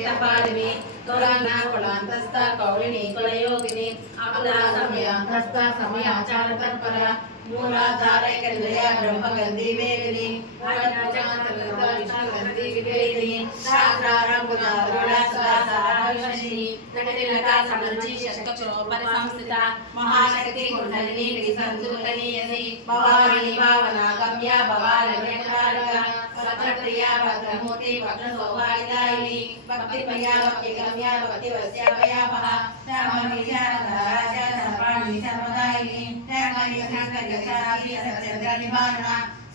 స్థితపాలిని కులాన కులాంతస్థ కౌళిని కులయోగిని అకులా సమయాంతస్థ సమయాచార తత్పర మూలాధారైకనిలయ బ్రహ్మగంధి వేదిని విష్ణుగంధి వివేదిని సమరుచి శక్తిచోపరి సంస్థిత మహాశక్తి కుండలిని సంతూతనీయసి భవాని భావన గమ్య భవాలవ్యకారిక భద్రప్రియ భద్రమూర్తి భద్ర సౌభాగ్యదాయిని భక్తిమయ భక్తి గమ్య భక్తి వస్యాభయాపహ శ్యామణి శారదారాజ సర్వాణి సర్వదాయిని శ్యామణి సంకర్యసాగి సత్యగ్ర నివారణ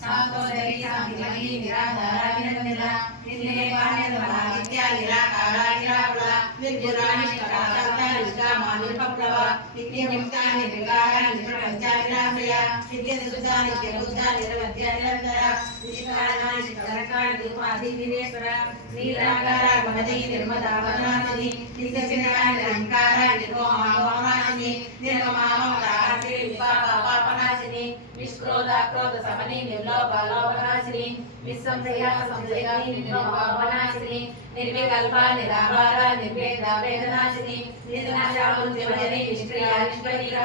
సాంతోదరి శాంతిమయీ నిరాధార వినందిన నిర్లేపాన్యధమ నిత్య నిరాకార నిరాకుల నిర్గుణ నిష్కర శాంత నిష్కామ నిర్పప్లవ నిత్యముక్త నిర్వికార నిష్ప్రపంచ నిరాశ్రయ నిత్యసుధ నిత్యబుద్ధ నిరవధ్య నిరంతర నిష్కారణ నిష్కరకార నిరుపాధి నిరేశ్వర నీలాకార గుణదీ నిర్మదా వదనాశిని నిత్యచిన్న నిరంకార నిర్మోహామోహనాశిని నిర్మమామోదాశ్రీ విపాపాపనాశిని నిష్క్రోధ క్రోధ సమని నిర్లోభ లోభనాశిని నిస్సంశయ సంశయాని నిర్మోహనాశిని నిర్వికల్ప నిరాహార నిర్వేద వేదనాశిని నిర్నాశాముద్యమజని నిష్క్రియ నిష్పరీర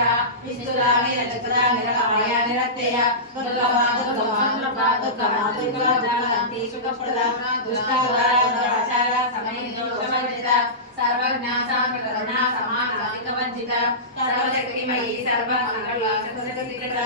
నిస్తులామి నచక్ర నిరమయ నిరత్యయ దుర్గమా దుర్గమా దుర్గా దుర్గమా దుర్గా దుర్గంతి సుఖప్రద దుష్టాచార సమయనిరోధవర్జిత సర్వజ్ఞ సాంకరణ సమానాధిక వంచిత సర్వశక్తిమయీ సర్వమంగళ సకల